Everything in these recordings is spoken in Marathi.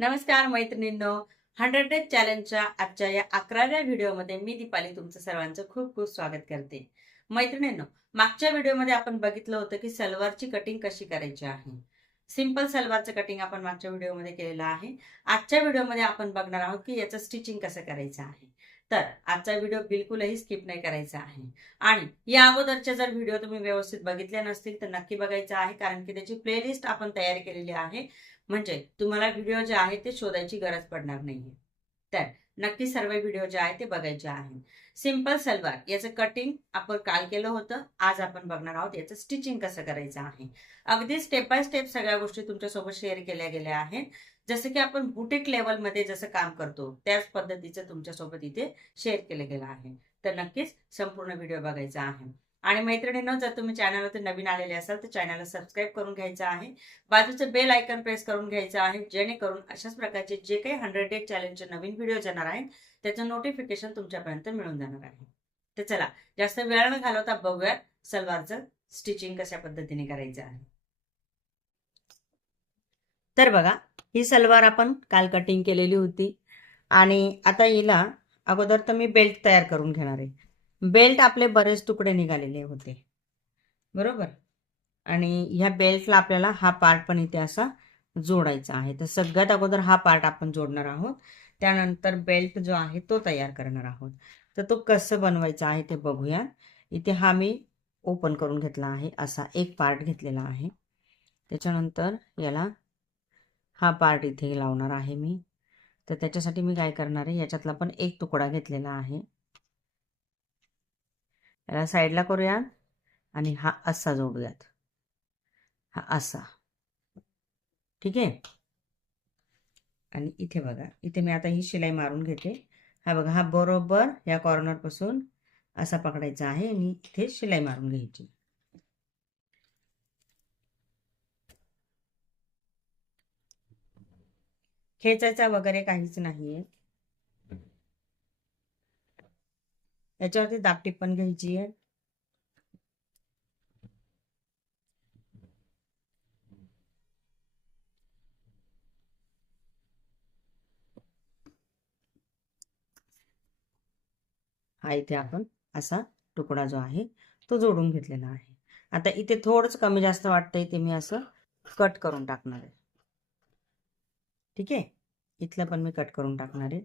नमस्कार मैत्रिणींनो. हंड्रेड डेज चॅलेंजच्या आजच्या या अकराव्या व्हिडिओमध्ये मी दीपाली तुमचं सर्वांचं खूप खूप स्वागत करते. मैत्रिणींनो मागच्या व्हिडिओमध्ये आपण बघितलं होतं की सलवारची कटिंग कशी करायची आहे. सिंपल सलवारचं कटिंग आपण मागच्या व्हिडिओमध्ये केलेलं आहे. आजच्या व्हिडिओमध्ये आपण बघणार आहोत की याचं स्टिचिंग कसं करायचं आहे. तर आजचा व्हिडिओ बिलकुलही स्किप नाही करायचा आहे. आणि या अगोदरचे जर व्हिडिओ तुम्ही व्यवस्थित बघितले नसतील तर नक्की बघायचा आहे कारण की त्याची प्लेलिस्ट आपण तयार केलेली आहे. म्हणजे तुम्हाला व्हिडिओ जे आहे ते शोधायची गरज पडणार नाहीये. तर नक्की सर्व व्हिडिओ जे आहे ते बघायचे आहे सिंपल सलवार याचं कटिंग आपण काल केलं होतं आज आपण बघणार आहोत याचं स्टिचिंग कसं करायचं आहे. अगदी स्टेप बाय स्टेप सगळ्या गोष्टी तुमच्यासोबत शेअर केल्या गेल्या आहेत. जसं की आपण बुटीक लेवलमध्ये जसं काम करतो त्याच पद्धतीचं तुमच्यासोबत इथे शेअर केलं गेलं आहे. तर नक्कीच संपूर्ण व्हिडिओ बघायचा आहे. आणि मैत्रिणींनो जर तुम्ही चॅनलवरती नवीन आलेले असाल तर चॅनलला सबस्क्राईब करून घ्यायचं आहे. बाजूचं बेल आयकन प्रेस करून घ्यायचं आहे जेणेकरून अशाच प्रकारचे जे काही हंड्रेड डेज चॅलेंजचे नवीन व्हिडिओ येणार आहेत त्याचं नोटिफिकेशन तुमच्यापर्यंत मिळून जाणार आहे. तर चला जास्त वेळ न घालवता बघूयात सलवारचं स्टिचिंग कशा पद्धतीने करायचं आहे. तर बघा ही सलवार आपण काल कटिंग केलेली होती. आणि आता हिला अगोदर तर मी बेल्ट तयार करून घेणार आहे. बेल्ट आपले बरेच तुकडे निघालेले होते. बरोबर? आणि ह्या बेल्टला आपल्याला हा पार्ट पण इथे असा जोडायचा आहे. तर सगळ्यात अगोदर हा पार्ट आपण जोडणार आहोत. त्यानंतर बेल्ट जो आहे तो तयार करणार आहोत. तर तो कसं बनवायचा आहे ते बघूया इथे हा मी ओपन करून घेतला आहे. असा एक पार्ट घेतलेला आहे. त्याच्यानंतर याला हा पार्ट इथे लावणार आहे मी. तर त्याच्यासाठी मी काय करणार आहे? याच्यातला पण एक तुकडा घेतलेला आहे. याला साईडला करूयात आणि हा असा जोडूयात. हा असा. ठीक? आहे आणि इथे बघा इथे मी आता ही शिलाई मारून घेते. हा बघा हा बरोबर या कॉर्नरपासून असा पकडायचा आहे आणि इथे शिलाई मारून घ्यायची. खेचायचा वगैरे काहीच नाही आहे याच्यावरती दापटीप पण घ्यायची आहे. हा इथे आपण असा तुकडा जो आहे तो जोडून घेतलेला आहे. आता इथे थोडंच कमी जास्त वाटतंय ते मी असं कट करून टाकणार आहे. ठीक आहे? इथलं पण मी कट करून टाकणार आहे.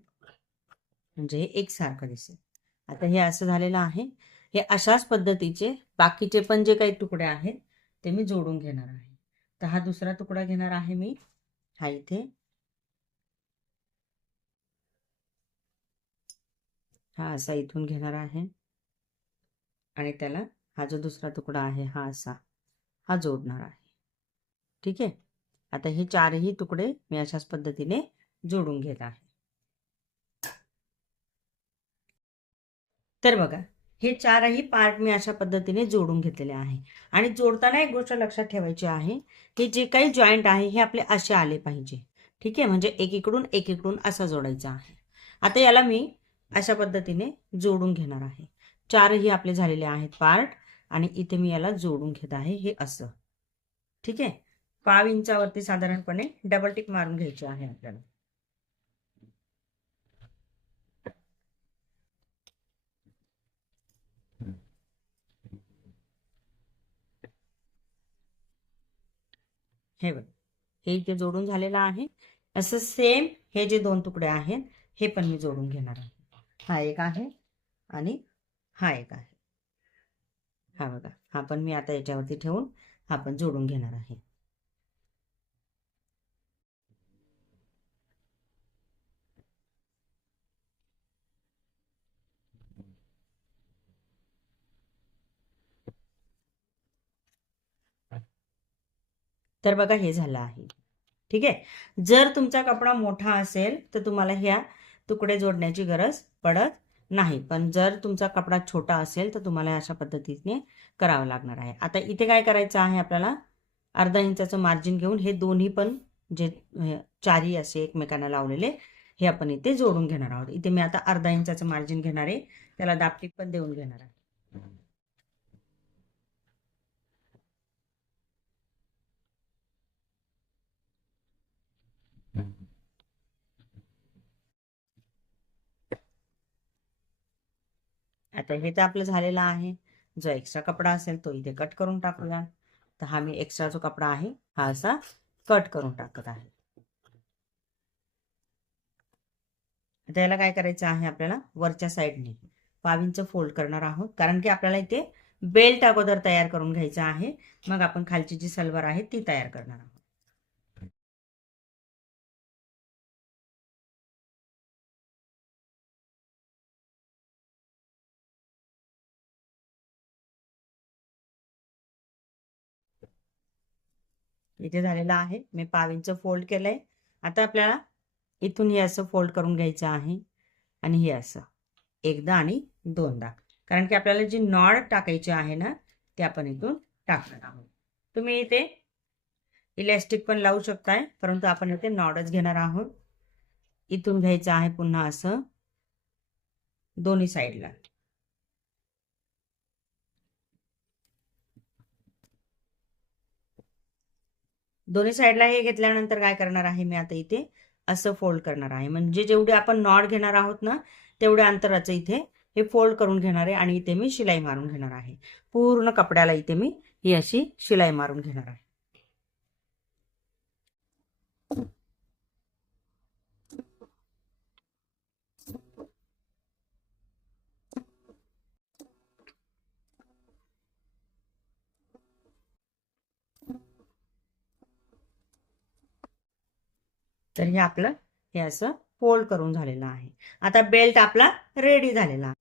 म्हणजे हे एकसारखं दिसेल. आता हे असं झालेलं आहे. हे अशाच पद्धतीचे बाकीचे पण जे काही तुकडे आहेत ते मी जोडून घेणार आहे. तर हा दुसरा तुकडा घेणार आहे मी. हा इथे. हा असा इथून घेणार आहे. आणि त्याला हा जो दुसरा तुकडा आहे हा असा. हा जोडणार आहे. ठीक आहे? आता हे चारही तुकडे मी अशाच पद्धतीने जोडून घेत आहे. तर बघा हे चारही पार्ट मी अशा पद्धतीने जोडून घेतलेले आहे. आणि जोडताना एक गोष्ट लक्षात ठेवायची आहे की जे काही जॉईंट आहे हे आपले असे आले पाहिजे. ठीक आहे? म्हणजे एकीकडून एकीकडून असा जोडायचा आहे. आता याला मी अशा पद्धतीने जोडून घेणार आहे. चारही आपले झालेले आहेत पार्ट आणि इथे मी याला जोडून घेत आहे हे असं. ठीक आहे? पाव इंचावरती साधारणपणे डबल टिक मारून घ्यायची आहे आपल्याला. हे बघ. हे इथे जोडून झालेलं आहे. असं सेम हे जे दोन तुकडे आहेत हे पण मी जोडून घेणार आहे. हा एक आहे आणि हा एक आहे. हा बघा. हा पण मी आता याच्यावरती ठेवून हा पण जोडून घेणार आहे. तर बघा हे झालं आहे. ठीक आहे? जर तुमचा कपडा मोठा असेल तर तुम्हाला ह्या तुकडे जोडण्याची गरज पडत नाही. पण जर तुमचा कपडा छोटा असेल तर तुम्हाला अशा पद्धतीने करावं लागणार आहे. आता इथे काय करायचं आहे आपल्याला? अर्धा इंचाचं मार्जिन घेऊन हे दोन्ही पण जे चारी असे एकमेकांना लावलेले हे आपण इथे जोडून घेणार आहोत. इथे मी आता अर्धा इंचाचं मार्जिन घेणार आहे. त्याला दापटीप पण देऊन घेणार आहे. आता हे तर आपलं झालेलं आहे. जो एक्स्ट्रा कपडा असेल तो इथे कट करून टाकूया तर हा मी एक्स्ट्रा जो कपडा आहे हा असा कट करून टाकत आहे. आता याला काय करायचं आहे आपल्याला? वरच्या साईडने पावींचं फोल्ड करणार आहोत. कारण की आपल्याला इथे बेल्ट अगोदर तयार करून घ्यायचा आहे. मग आपण खालची जी सलवार आहे ती तयार करणार आहोत. इथे झालेलं आहे. मी पावींचं फोल्ड केलंय. आता आपल्याला इथून हे असं फोल्ड करून घ्यायचं आहे. आणि हे असं. एकदा आणि दोनदा. कारण की आपल्याला जी नॉड टाकायची आहे ना ते आपण इथून टाकणार आहोत. तुम्ही इथे इलॅस्टिक पण लावू शकताय. परंतु आपण इथे नॉडच घेणार आहोत. इथून घ्यायचं आहे पुन्हा असं. दोन्ही साईडला दोन्ही साईडला हे घेतल्यानंतर काय करणार आहे मी आता इथे असं फोल्ड करणार आहे. म्हणजे जेवढे आपण नॉड घेणार आहोत ना तेवढ्या अंतराचं इथे हे फोल्ड करून घेणार आहे आणि इथे मी शिलाई मारून घेणार आहे. पूर्ण कपड्याला इथे मी ही अशी शिलाई मारून घेणार आहे. तर हे आपलं हे असं फोल्ड करून झालेलं आहे. आता बेल्ट आपला रेडी झालेला आहे.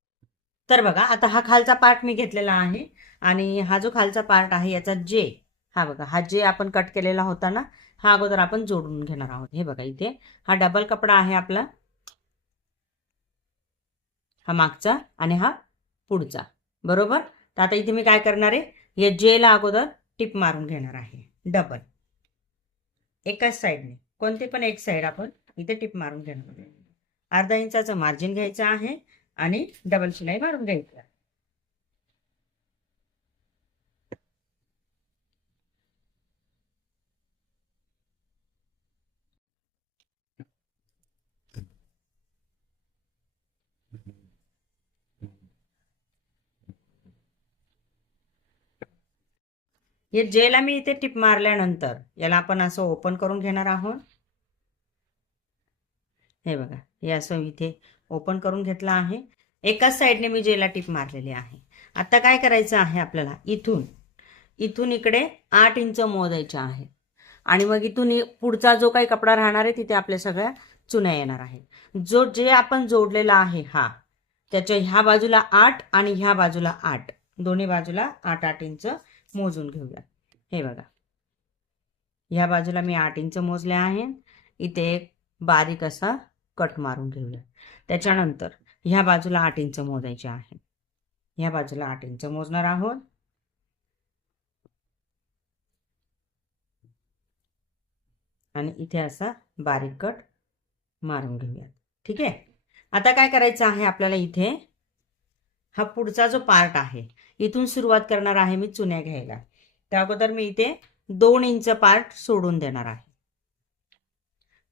तर बघा आता हा खालचा पार्ट मी घेतलेला आहे आणि हा जो खालचा पार्ट आहे याचा जे हा बघा हा जे आपण कट केलेला होता ना हा अगोदर आपण जोडून घेणार आहोत. हे बघा इथे हा डबल कपडा आहे आपला हा मागचा आणि हा पुढचा. बरोबर? तर आता इथे मी काय करणार आहे? या जेला अगोदर टिप मारून घेणार आहे. डबल एकाच साईडने कोणते पण एक साईड आपण इथे टिप मारून घेणार अर्धा इंचाचं मार्जिन घ्यायचं आहे आणि डबल शिलाई मारून घ्यायची हे जेला मी इथे टिप मारल्यानंतर याला आपण असं ओपन करून घेणार आहोत. हे बघा हे असं इथे ओपन करून घेतलं आहे. एकाच साईडने मी जेला टिप मारलेली आहे. आता काय करायचं आहे आपल्याला? इथून इथून इकडे आठ इंच मोजायचे आहे. आणि मग इथून पुढचा जो काही कपडा राहणार आहे तिथे आपल्या सगळ्या चुन्या येणार आहेत जो जे आपण जोडलेला आहे हा त्याच्या ह्या बाजूला आठ आणि ह्या बाजूला आठ. दोन्ही बाजूला आठ आठ इंच मोजून घेऊया. हे बघा. ह्या बाजूला मी आठ इंच मोजले आहे. इथे एक बारीक असा कट मारून घेऊया. त्याच्यानंतर ह्या बाजूला आठ इंच मोजायचे आहे. ह्या बाजूला आठ इंच मोजणार आहोत. आणि इथे असा बारीक कट मारून घेऊयात. ठीक आहे? आता काय करायचं आहे आपल्याला इथे? हा पुढचा जो पार्ट आहे इथून सुरुवात करणार आहे मी चुन्या घ्यायला. त्या अगोदर मी इथे दोन इंच पार्ट सोडून देणार आहे.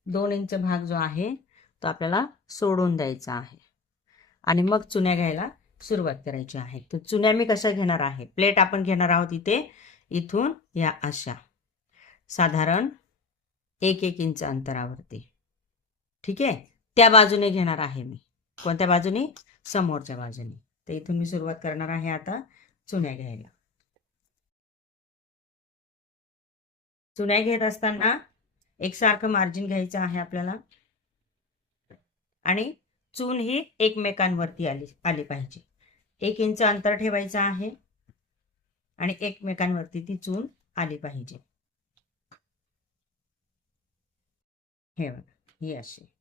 दोन इंच भाग जो आहे तो आपल्याला सोडून द्यायचा आहे. आणि मग चुन्या घ्यायला सुरुवात करायची आहे. तर चुन्या मी कशा घेणार आहे? प्लेट आपण घेणार आहोत इथे इथून या अशा. साधारण एक एक इंच अंतरावरती. ठीक आहे? त्या बाजूने घेणार आहे मी. कोणत्या बाजूने? समोरच्या बाजूने. तर इथून मी सुरुवात करणार आहे आता चुन्या घ्यायला. चुन्या घेत असताना एकसारखं मार्जिन घ्यायचं आहे आपल्याला. आणि चून ही एकमेकांवरती आली आली पाहिजे. एक इंच अंतर ठेवायचं आहे. आणि एकमेकांवरती ती चून आली पाहिजे. हे बघा ही अशी.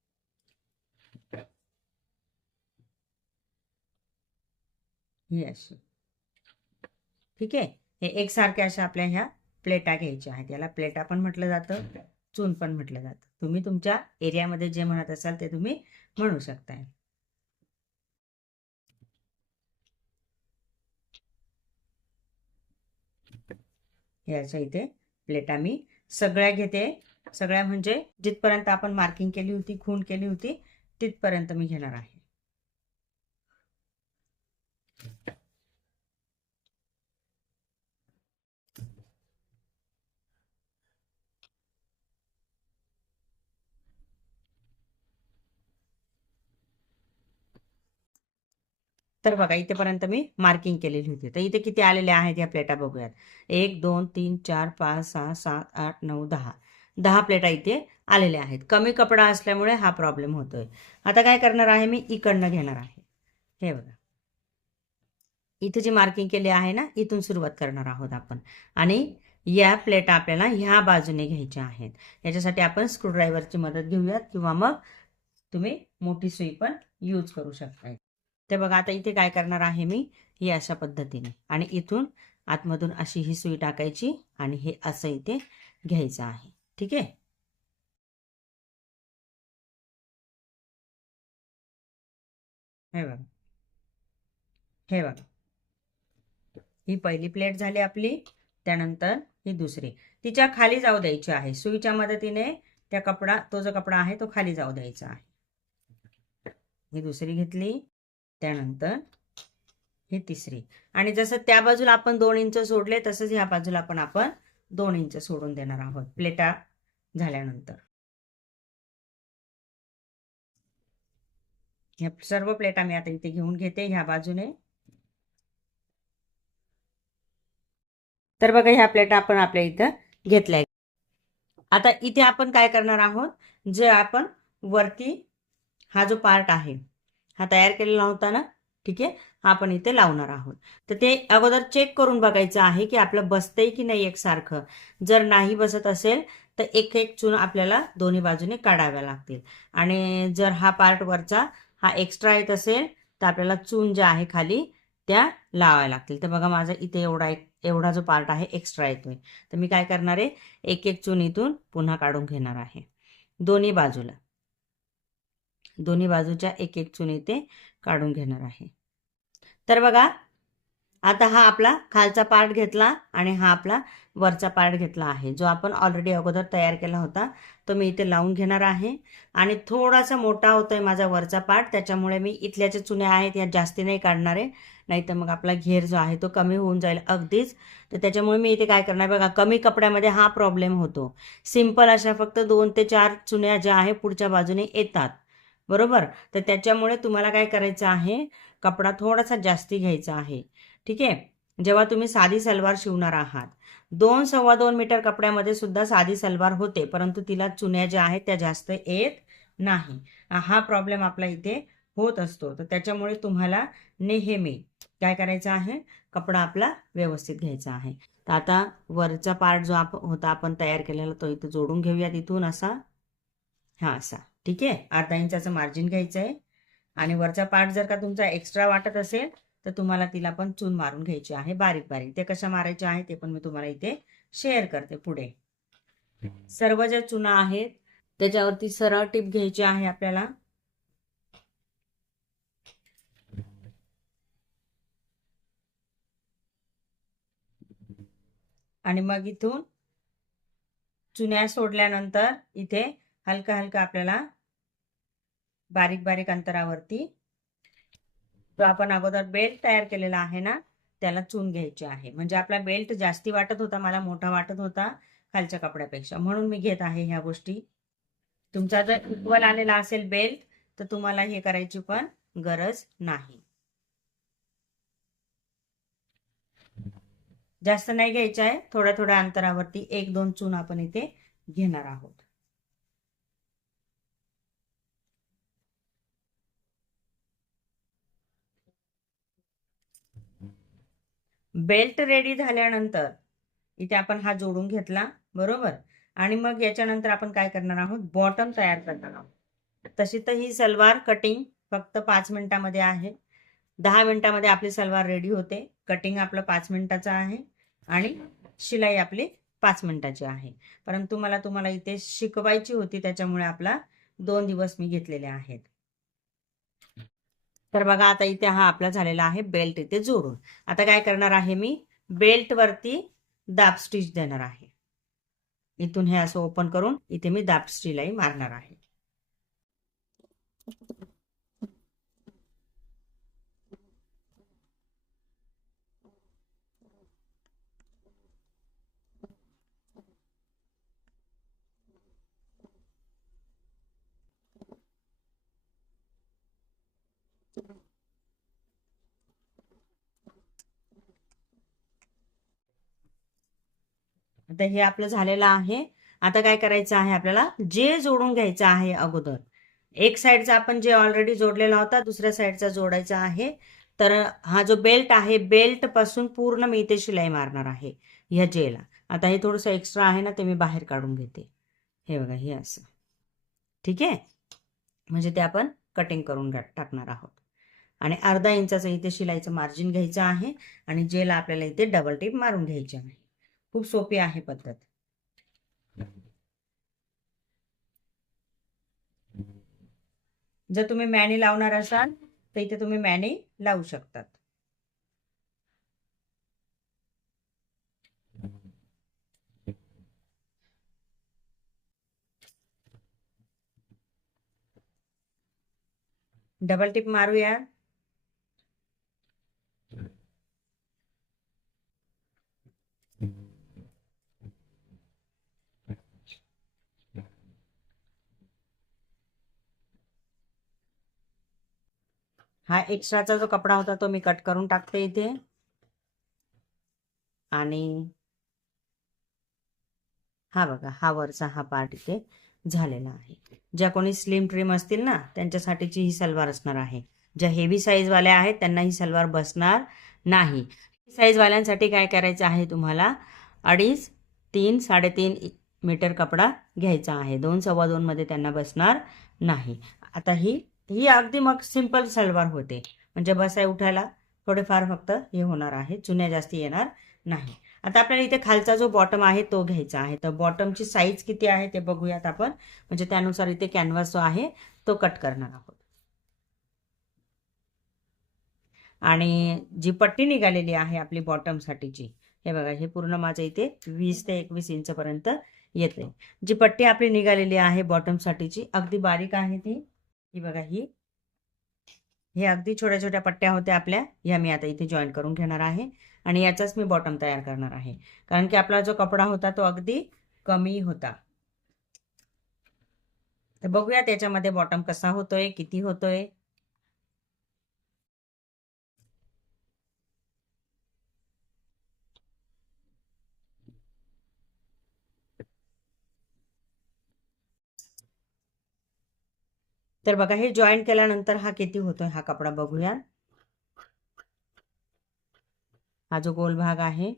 ही अशी ठीक आहे. हे एकसारख्या अशा आपल्या ह्या प्लेटा घ्यायच्या आहेत. याला प्लेटा पण म्हटलं जातं चून पण म्हटलं जातं. तुम्ही तुमच्या एरियामध्ये जे म्हणत असाल ते तुम्ही म्हणू शकताय. याच्या इथे प्लेटा मी सगळ्या घेते. सगळ्या म्हणजे जिथपर्यंत आपण मार्किंग केली होती खून केली होती तिथपर्यंत मी घेणार आहे. तर बघा इथेपर्यंत मी मार्किंग केलेली होती. तर इथे किती आलेले आहेत या प्लेटा बघूयात. एक दोन तीन चार पाच सहा सात आठ नऊ दहा. दहा प्लेटा इथे आलेल्या आहेत. कमी कपडा असल्यामुळे हा प्रॉब्लेम होतोय. आता काय करणार आहे मी? इकडनं घेणार आहे. हे बघा. इथे जे मार्किंग केले आहे ना इथून सुरुवात करणार आहोत आपण. आणि या प्लेट आपल्याला ह्या बाजूने घ्यायच्या आहेत. याच्यासाठी आपण स्क्रूड्रायव्हरची मदत घेऊयात किंवा मग तुम्ही मोठी सुई पण यूज करू शकता. ते बघा आता इथे काय करणार आहे मी? ही अशा पद्धतीने. आणि इथून आतमधून अशी ही सुई टाकायची आणि हे असं इथे घ्यायचं आहे. ठीक आहे? हे बघा. हे बघा. ही पहिली प्लेट झाली आपली त्यानंतर ही दुसरी. तिच्या खाली जाऊ द्यायची आहे. सुईच्या मदतीने त्या कपडा तो जो कपडा आहे तो खाली जाऊ द्यायचा आहे. ही दुसरी घेतली त्यानंतर ही तिसरी. आणि जसं त्या बाजूला आपण दोन इंच सोडले तसंच ह्या बाजूला पण आपण दोन इंच सोडून देणार आहोत. प्लेटा झाल्यानंतर. ह्या सर्व प्लेटा मी आता इथे घेऊन घेते. ह्या बाजूने तर बघा ह्या प्लेट आपण आपल्या इथं घेतल्या आता इथे आपण काय करणार आहोत? जे आपण वरती हा जो पार्ट आहे हा तयार केलेला होता ना ठीक आहे? हा आपण इथे लावणार आहोत. तर ते अगोदर चेक करून बघायचं आहे की आपलं बसतंय की नाही एकसारखं. जर नाही बसत असेल तर एक एक चून आपल्याला दोन्ही बाजूने काढाव्या लागतील. आणि जर हा पार्ट वरचा हा एक्स्ट्रा येत असेल तर आपल्याला चून ज्या आहे खाली त्या लावाव्या लागतील. तर बघा माझा इथे एवढा एक एवढा जो पार्ट आहे एक्स्ट्रा येतोय तर मी काय करणार आहे? एक एक चून इथून पुन्हा काढून घेणार आहे. दोन्ही बाजूला. दोन्ही बाजूच्या एक एक चुनी ते काढून घेणार आहे. तर बघा आता हा आपला खालचा पार्ट घेतला आणि हा आपला वरचा पार्ट घेतला आहे. जो आपण ऑलरेडी अगोदर तयार केला होता तो मी इथे लावून घेणार आहे. आणि थोडासा मोठा होतोय माझा वरचा पार्ट त्याच्यामुळे मी इथल्या ज्या चुन्या आहेत या जास्ती नाही काढणार आहे. नाहीतर मग आपला घेर जो आहे तो कमी होऊन जाईल अगदीच. तर त्याच्यामुळे मी इथे काय करणार बघा कमी कपड्यामध्ये हा प्रॉब्लेम होतो. सिंपल अशा फक्त दोन ते चार चुन्या ज्या आहे पुढच्या बाजूने येतात. बरोबर? तर त्याच्यामुळे तुम्हाला काय करायचं आहे कपडा थोडासा जास्ती घ्यायचा आहे. ठीक आहे? जेव्हा तुम्ही साधी सलवार शिवणार आहात. दोन सव्वा दोन मीटर कपड्यामध्ये सुद्धा साधी सलवार होते परंतु तिला चुन्या ज्या आहेत त्या जास्त येत नाही. हा प्रॉब्लेम आपला इथे होत असतो. तर त्याच्यामुळे तुम्हाला नेहमी काय करायचं आहे? कपडा आपला व्यवस्थित घ्यायचा आहे. तर आता वरचा पार्ट जो आप होता आपण तयार केलेला तो इथे जोडून घेऊया तिथून असा. हा असा. ठीक आहे? अर्धा इंचाचं मार्जिन घ्यायचं आहे आणि वरचा पार्ट जर का तुमचा एक्स्ट्रा वाटत असेल तर तुम्हाला तिला पण चून मारून घ्यायची आहे बारीक बारीक. ते कशा मारायचे आहे ते पण मी तुम्हाला इथे शेअर करते पुढे. सर्व ज्या चुना आहेत त्याच्यावरती सरळ टीप घ्यायची आहे आपल्याला. आणि मग इथून चुन्या सोडल्यानंतर इथे हलका हलका आपल्याला बारीक बारीक अंतरावरती जो आपण अगोदर बेल्ट तयार केलेला आहे ना त्याला चून घ्यायची आहे. म्हणजे आपला बेल्ट जास्ती वाटत होता मला मोठा वाटत होता खालच्या कपड्यापेक्षा. म्हणून मी घेत आहे ह्या गोष्टी. तुमचा जर इक्वल आलेला असेल बेल्ट तर तुम्हाला हे करायची पण गरज नाही. जास्त नाही घ्यायचं आहे. थोड्या थोड्या अंतरावरती एक दोन चून आपण इथे घेणार आहोत. बेल्ट रेडी झाल्यानंतर इथे आपण हा जोडून घेतला बरोबर? आणि मग याच्यानंतर आपण काय करणार आहोत? बॉटम तयार करणार आहोत. तशी तर ही सलवार कटिंग फक्त पाच मिनिटामध्ये आहे. दहा मिनिटामध्ये आपली सलवार रेडी होते. कटिंग आपलं पाच मिनिटाचं आहे आणि शिलाई आपली पाच मिनिटाची आहे. परंतु मला तुम्हाला इथे शिकवायची होती त्याच्यामुळे आपला दोन दिवस मी घेतलेले आहेत. तर बघा आता इथे हा आपला झालेला आहे बेल्ट इथे जोडून. आता काय करणार आहे मी? बेल्ट वरती दाब स्टिच देणार आहे. इथून हे असं ओपन करून इथे मी दाब स्टीलाही मारणार आहे. आता हे आपलं झालेलं आहे. आता काय करायचं आहे आपल्याला? जे जोडून घ्यायचं आहे अगोदर. एक साईडचा आपण जे ऑलरेडी जोडलेला होता दुसऱ्या साईडचा जोडायचा आहे. तर हा जो बेल्ट आहे बेल्टपासून पूर्ण मी इथे शिलाई मारणार आहे ह्या जेला आता हे थोडंसं एक्स्ट्रा आहे ना ते मी बाहेर काढून घेते. हे बघा हे असं. ठीक आहे? म्हणजे ते आपण कटिंग करून टाकणार आहोत. आणि अर्धा इंचाचं इथे शिलाईचं मार्जिन घ्यायचं आहे. आणि जेला आपल्याला इथे डबल टेप मारून घ्यायची आहे. खूप सोपी आहे पद्धत. जर तुम्ही मॅनी लावणार असाल तर इथे तुम्ही मॅनी लावू शकतात. डबल टिप मारूया. हा एक्स्ट्राचा जो कपडा होता तो मी कट करून टाकते इथे. आणि हा बघा हा वरचा हा पार्ट इथे झालेला आहे. ज्या कोणी स्लिम ट्रिम असतील ना त्यांच्यासाठीची ही सलवार असणार आहे. ज्या हेवी साईजवाल्या आहेत त्यांना ही सलवार बसणार नाही. साईजवाल्यांसाठी काय करायचं आहे तुम्हाला? अडीच तीन साडेतीन मीटर कपडा घ्यायचा आहे. दोन सव्वा दोनमध्ये त्यांना बसणार नाही. आता ही ही अगदी मग सिंपल सलवार होते. म्हणजे बसाय उठायला थोडेफार फक्त हे होणार आहे. चुन्या जास्ती येणार नाही. आता आपल्याला इथे खालचा जो बॉटम आहे तो घ्यायचा आहे. तर बॉटमची साईज किती आहे ते बघूयात आपण. म्हणजे त्यानुसार इथे कॅनव्हास जो आहे तो कट करणार आहोत. आणि जी पट्टी निघालेली आहे आपली बॉटमसाठीची हे बघा हे पूर्ण माझं इथे वीस ते एकवीस इंचपर्यंत येते. जी पट्टी आपली निघालेली आहे बॉटमसाठीची अगदी बारीक आहे ती. ही बघा ही. हे अगदी छोट्या छोट्या पट्ट्या होत्या आपल्या. ह्या मी आता इथे जॉईन करून घेणार आहे. आणि याचाच मी बॉटम तयार करणार आहे. कारण की आपला जो कपडा होता तो अगदी कमी होता. तर बघूया त्याच्यामध्ये बॉटम कसा होतोय किती होतोय. तर बघा हे जॉईन केल्यानंतर हा किती होतोय? हा कपडा बघूया हा जो गोल भाग आहे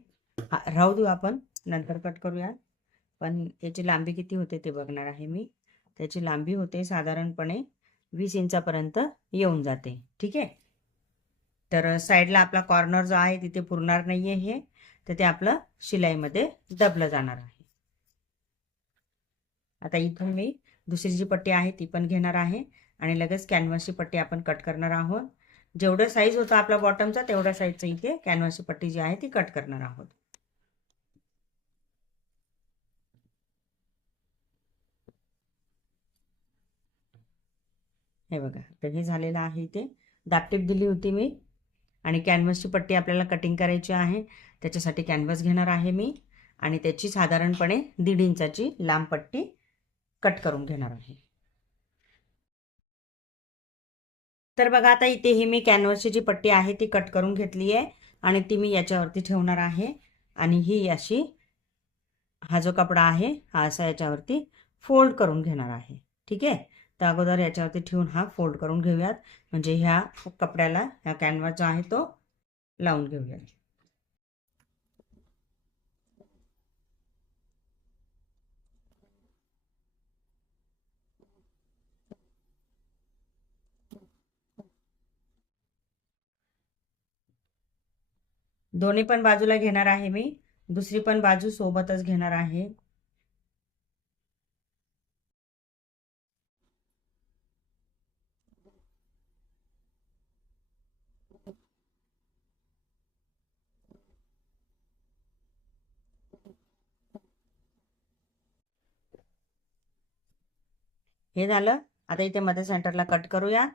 हा राहू देऊ आपण नंतर कट करूया पण याची लांबी किती होते ते बघणार आहे मी. त्याची लांबी होते साधारणपणे वीस इंचापर्यंत येऊन जाते. ठीक आहे? तर साईडला आपला कॉर्नर जो आहे तिथे पुरणार नाहीये हे. तर ते आपलं शिलाईमध्ये दबलं जाणार आहे. आता इथून मी दुसरी जी पट्टी आहे ती पण घेणार आहे. आणि लगेच कॅनव्हासची पट्टी आपण कट करणार आहोत. जेवढं साईज होता आपला बॉटमचा तेवढ्या साईजचं इथे कॅनव्हासची पट्टी जी आहे ती कट करणार आहोत. हे बघा तर हे झालेलं आहे इथे. दापटीप दिली होती मी. आणि कॅनव्हासची पट्टी आपल्याला कटिंग करायची आहे. त्याच्यासाठी कॅनव्हास घेणार आहे मी. आणि त्याची साधारणपणे दीड इंचाची लांब पट्टी कट करून घेणार आहे. तर बघा आता इथे ही मी कॅनव्हसची जी पट्टी आहे ती कट करून घेतली आहे आणि ती मी याच्यावरती ठेवणार आहे. आणि ही अशी हा जो कपडा आहे हा असा याच्यावरती फोल्ड करून घेणार आहे. ठीक आहे? तर अगोदर याच्यावरती ठेवून हा फोल्ड करून घेऊयात. म्हणजे ह्या कपड्याला ह्या कॅनव्हास जो आहे तो लावून घेऊयात. दोन्ही पण बाजूला घेणार आहे मी. दुसरी पण बाजू सोबतच घेणार आहे. हे झालं. आता इथे मध्ये सेंटरला कट करूया.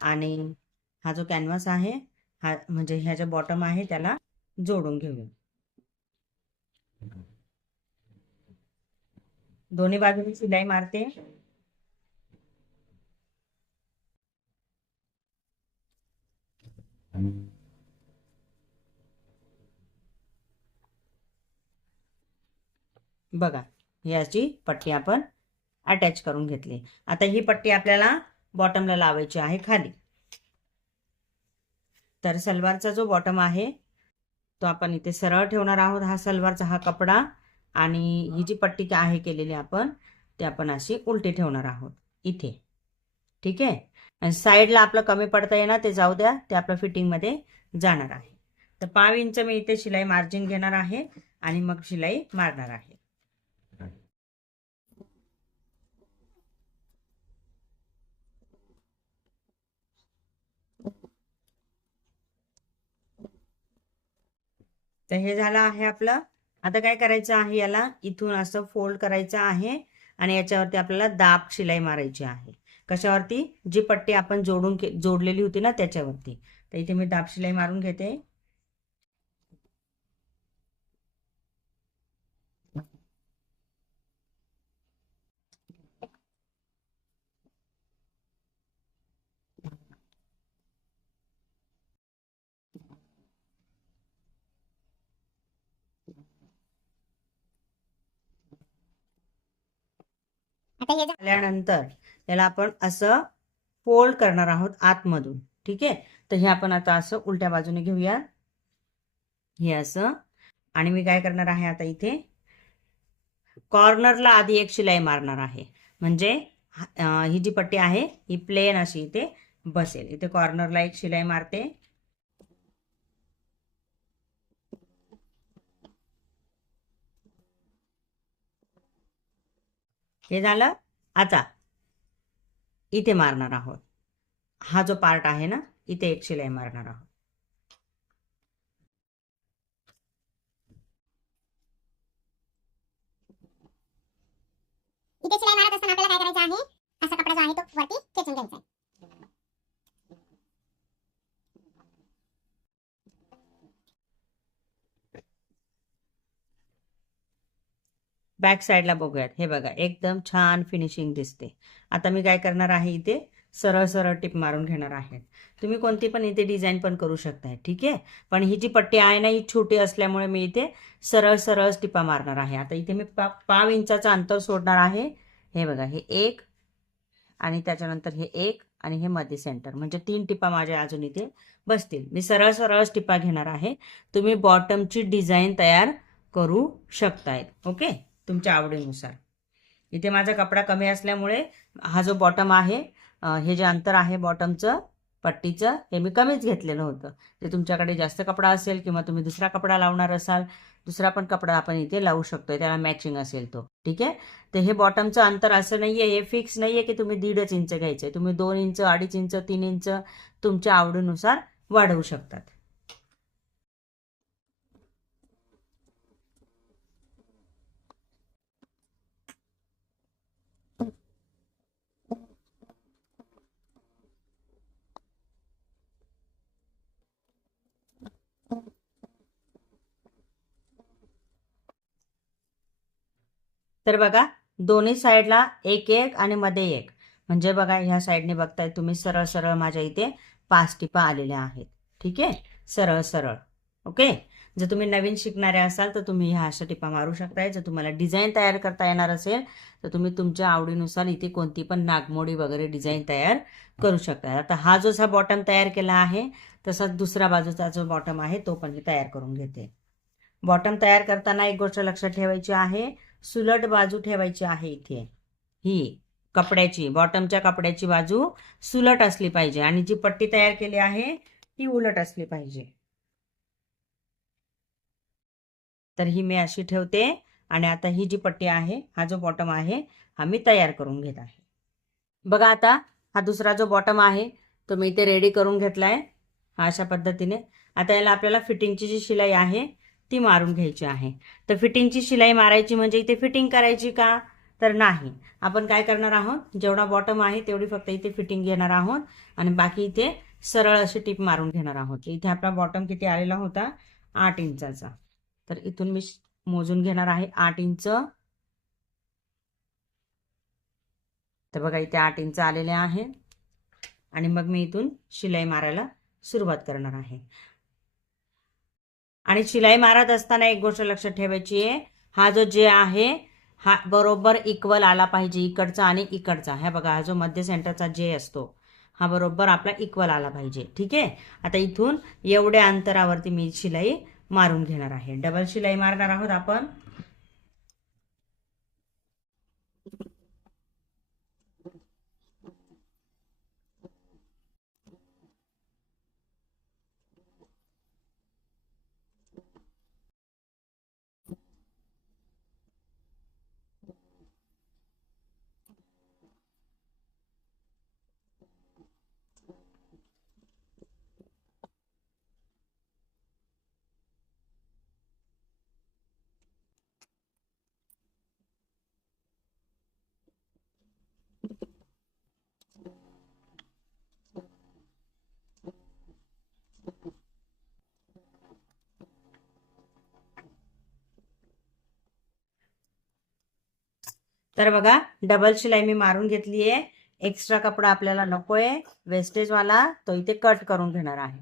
आणि हा जो कॅनव्हास आहे हा म्हणजे ह्या ज्या बॉटम आहे त्याला जोडून घेऊया. दोन्ही बाजूनी शिलाई मारते. बघा याची पट्टी आपण अटॅच करून घेतली. आता ही पट्टी आपल्याला बॉटमला लावायची आहे खाली. तर सलवारचा जो बॉटम आहे तो आपण इथे सरळ ठेवणार आहोत हा सलवारचा हा कपडा. आणि ही जी पट्टी आहे केलेली आपण ते आपण अशी उलटी ठेवणार आहोत. इथे. ठीक आहे? आणि साईडला आपलं कमी पडता येणार ते जाऊ द्या ते आपलं फिटिंगमध्ये जाणार आहे. तर पाव इंच मी इथे शिलाई मार्जिन घेणार आहे आणि मग शिलाई मारणार आहे. तर हे झालं आहे आपलं. आता काय करायचं आहे याला? इथून असं फोल्ड करायचं आहे आणि याच्यावरती आपल्याला दाब शिलाई मारायची आहे. कशावरती? जी पट्टी आपण जोडून जोडलेली होती ना त्याच्यावरती. तर इथे मी दाब शिलाई मारून घेते. आता हे आल्यानंतर याला आपण असं फोल्ड करणार आहोत आतमधून. ठीक आहे? तर हे आपण आता असं उलट्या बाजूने घेऊया. हे असं. आणि मी काय करणार आहे आता इथे? कॉर्नरला आधी एक शिलाई मारणार आहे. म्हणजे ही जी पट्टी आहे ही प्लेन अशी इथे बसेल. इथे कॉर्नरला एक शिलाई मारते. हे झालं. आता इथे मारणार आहोत. हा जो पार्ट आहे ना इथे एक शिलाई मारणार आहोत. इथे शिलाई मारत असताना आपल्याला काय करायचं आहे? असा कपडा जो आहे तो वरती खेचून घ्यायचा आहे. बॅक साईडला बघूयात. हे बघा एकदम छान फिनिशिंग दिसते. आता मी काय करणार आहे इथे? सरळ सरळ टिप मारून घेणार आहे. तुम्ही कोणती पण इथे डिझाईन पण करू शकताय ठीक आहे? पण ही जी पट्टी आहे ना ही छोटी असल्यामुळे मी इथे सरळ सरळ टिपा मारणार आहे. आता इथे मी पा पाव इंचाचं अंतर सोडणार आहे. हे बघा हे एक आणि त्याच्यानंतर हे एक आणि हे मध्ये सेंटर म्हणजे तीन टिपा माझ्या अजून इथे बसतील. मी सरळ सरळ टिपा घेणार आहे. तुम्ही बॉटमची डिझाईन तयार करू शकतायत ओके? तुमच्या आवडीनुसार. इथे माझा कपडा कमी असल्यामुळे हा जो बॉटम आहे हे जे अंतर आहे बॉटमचं पट्टीचं हे मी कमीच घेतलेलं होतं. ते तुमच्याकडे जास्त कपडा असेल किंवा तुम्ही दुसरा कपडा लावणार असाल दुसरा पण कपडा आपण इथे लावू शकतोय त्याला मॅचिंग असेल तो. ठीक आहे? तर हे बॉटमचं अंतर असं नाही आहे हे फिक्स नाही आहे की तुम्ही दीडच इंच घ्यायचंय. तुम्ही दोन इंच अडीच इंच तीन इंच तुमच्या आवडीनुसार वाढवू शकतात. तर बघा दोन्ही साईडला एक एक आणि मध्ये एक. म्हणजे बघा ह्या साईडने बघताय तुम्ही सरळ सरळ माझ्या इथे पाच टिपा आलेल्या आहेत. ठीक आहे? सरळ सरळ ओके? जर तुम्ही नवीन शिकणारे असाल तर तुम्ही ह्या अशा टिपा मारू शकताय. जर तुम्हाला डिझाईन तयार करता येणार असेल तर तुम्ही तुमच्या आवडीनुसार इथे कोणती पण नागमोडी वगैरे डिझाईन तयार करू शकता आता हा जो असा बॉटम तयार केला आहे तसाच दुसऱ्या बाजूचा जो बॉटम आहे तो पण मी तयार करून घेते. बॉटम तयार करताना एक गोष्ट लक्षात ठेवायची आहे. सुलट बाजू ठेवायची आहे इथे. ही कपड्याची बॉटमच्या कपड्याची बाजू सुलट असली पाहिजे आणि जी पट्टी तयार केली आहे ती उलट असली पाहिजे. तर ही मी अशी ठेवते आणि आता ही जी पट्टी आहे हा जो बॉटम आहे हा मी तयार करून घेत आहे. बघा आता हा दुसरा जो बॉटम आहे तो मी इथे रेडी करून घेतलाय अशा पद्धतीने. आता याला आपल्याला फिटिंगची जी शिलाई आहे ती मारून घ्यायची आहे. तर फिटिंगची शिलाई मारायची म्हणजे इथे फिटिंग करायची का? तर नाही. आपण काय करणार आहोत? जेवढा बॉटम आहे तेवढी फक्त इथे फिटिंग घेणार आहोत आणि बाकी इथे सरळ अशी टीप मारून घेणार आहोत. इथे आपला बॉटम किती आलेला होता? आठ इंचाचा. तर इथून मी मोजून घेणार आहे आठ इंच. तर बघा इथे आठ इंच आलेले आहे. आणि मग मी इथून शिलाई मारायला सुरुवात करणार आहे. आणि शिलाई मारत असताना एक गोष्ट लक्षात ठेवायची आहे. हा जो जे आहे हा बरोबर इक्वल आला पाहिजे इकडचा आणि इकडचा. ह्या बघा हा जो मध्य सेंटरचा जे असतो हा बरोबर आपला इक्वल आला पाहिजे. ठीक आहे? आता इथून एवढ्या अंतरावरती मी शिलाई मारून घेणार आहे. डबल शिलाई मारणार आहोत आपण. तर बघा डबल शिलाई मी मारून घेतली आहे एक्स्ट्रा कपडा आपल्याला नकोय. आहे वेस्टेजवाला तो इथे कट करून घेणार आहे.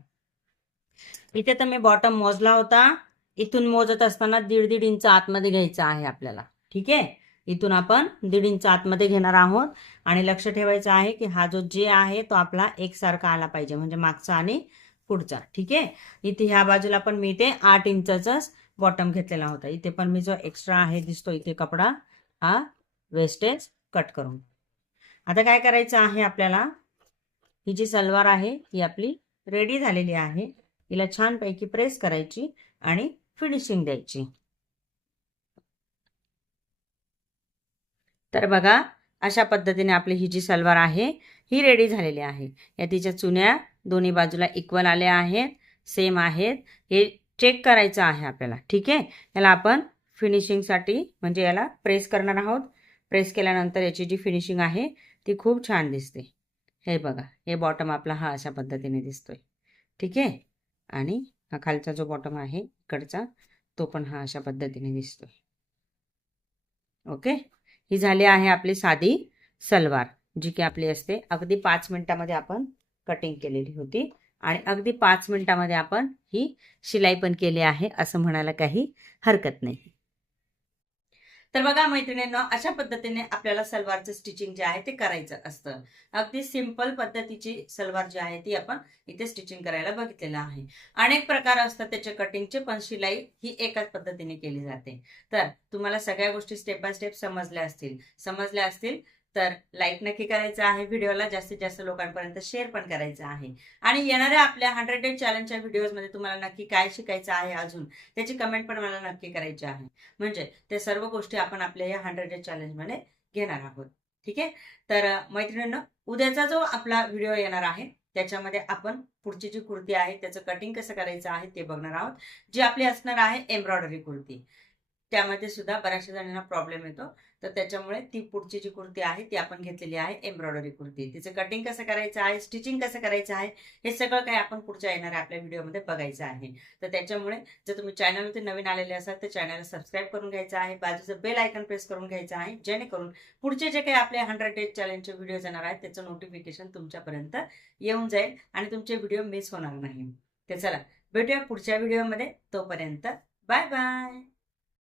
इथे तर मी बॉटम मोजला होता. इथून मोजत असताना दीड दीड इंच आतमध्ये घ्यायचा आहे आपल्याला. ठीक आहे? इथून आपण दीड इंच आतमध्ये घेणार आहोत. आणि लक्ष ठेवायचं आहे की हा जो जे आहे तो आपला एकसारखा आला पाहिजे म्हणजे मागचा आणि पुढचा. ठीक आहे? इथे ह्या बाजूला पण मी इथे आठ इंचाचाच बॉटम घेतलेला होता. इथे पण मी जो एक्स्ट्रा आहे दिसतो इथे कपडा. हा वेस्टेज कट करून. आता काय करायचं आहे आपल्याला? ही जी सलवार आहे ही आपली रेडी झालेली आहे. हिला छानपैकी प्रेस करायची आणि फिनिशिंग द्यायची. तर बघा अशा पद्धतीने आपली ही जी सलवार आहे ही रेडी झालेली आहे. या तिच्या चुन्या दोन्ही बाजूला इक्वल आल्या आहेत सेम आहेत. हे चेक करायचं आहे आपल्याला ठीक आहे? याला आपण फिनिशिंगसाठी म्हणजे याला प्रेस करणार आहोत. प्रेस केल्यानंतर याची जी फिनिशिंग आहे ती खूप छान दिसते. हे बघा हे बॉटम आपला हा अशा पद्धतीने दिसतोय. ठीक आहे? आणि हा खालचा जो बॉटम आहे इकडचा तो पण हा अशा पद्धतीने दिसतोय. ओके? ही झाली आहे आपली साधी सलवार जी की आपली असते अगदी पाच मिनिटामध्ये आपण कटिंग केलेली होती. आणि अगदी पाच मिनिटामध्ये आपण ही शिलाई पण केली आहे असं म्हणायला काही हरकत नाही. तर बघा मैत्रिणींनो अशा पद्धतीने आपल्याला सलवारचं स्टिचिंग जे आहे ते करायचं असतं. अगदी सिंपल पद्धतीची सलवार जी आहे ती आपण इथे स्टिचिंग करायला बघितलेलं आहे. अनेक प्रकार असतात त्याचे कटिंगचे पण शिलाई ही एकाच पद्धतीने केली जाते. तर तुम्हाला सगळ्या गोष्टी स्टेप बाय स्टेप समजल्या असतील. समजल्या असतील तर लाईक नक्की करायचं आहे. व्हिडिओला जास्तीत जास्त लोकांपर्यंत शेअर पण करायचं आहे. आणि येणाऱ्या आपल्या हंड्रेड डेड चॅलेंजच्या व्हिडिओजमध्ये तुम्हाला नक्की काय शिकायचं आहे अजून त्याची कमेंट पण मला नक्की करायची आहे. म्हणजे ते सर्व गोष्टी आपण आपल्या या हंड्रेड डेज चॅलेंजमध्ये घेणार आहोत. ठीक आहे? तर मैत्रिणींना उद्याचा जो आपला व्हिडिओ येणार आहे त्याच्यामध्ये आपण पुढची जी कुर्ती आहे त्याचं कटिंग कसं करायचं आहे ते बघणार आहोत. जी आपली असणार आहे एम्ब्रॉयडरी कुर्ती. त्यामध्ये सुद्धा बऱ्याचशा जणांना प्रॉब्लेम येतो. तर त्याच्यामुळे ती पुढची जी कुर्ती आहे ती आपण घेतलेली आहे एम्ब्रॉयडरी कुर्ती. तिचं कटिंग कसं करायचं आहे स्टिचिंग कसं करायचं आहे हे सगळं काही आपण पुढच्या येणाऱ्या आपल्या व्हिडिओमध्ये बघायचं आहे. तर त्याच्यामुळे जर तुम्ही चॅनलवरती नवीन आलेले असाल तर चॅनलला सबस्क्राईब करून घ्यायचं आहे. बाजूचं बेल आयकन प्रेस करून घ्यायचं आहे जेणेकरून पुढचे जे काही आपले हंड्रेड डेज चॅलेंजचे व्हिडिओ येणार आहेत त्याचं नोटिफिकेशन तुमच्यापर्यंत येऊन जाईल आणि तुमचे व्हिडिओ मिस होणार नाही. तर चला भेटूया पुढच्या व्हिडिओमध्ये तोपर्यंत बाय बाय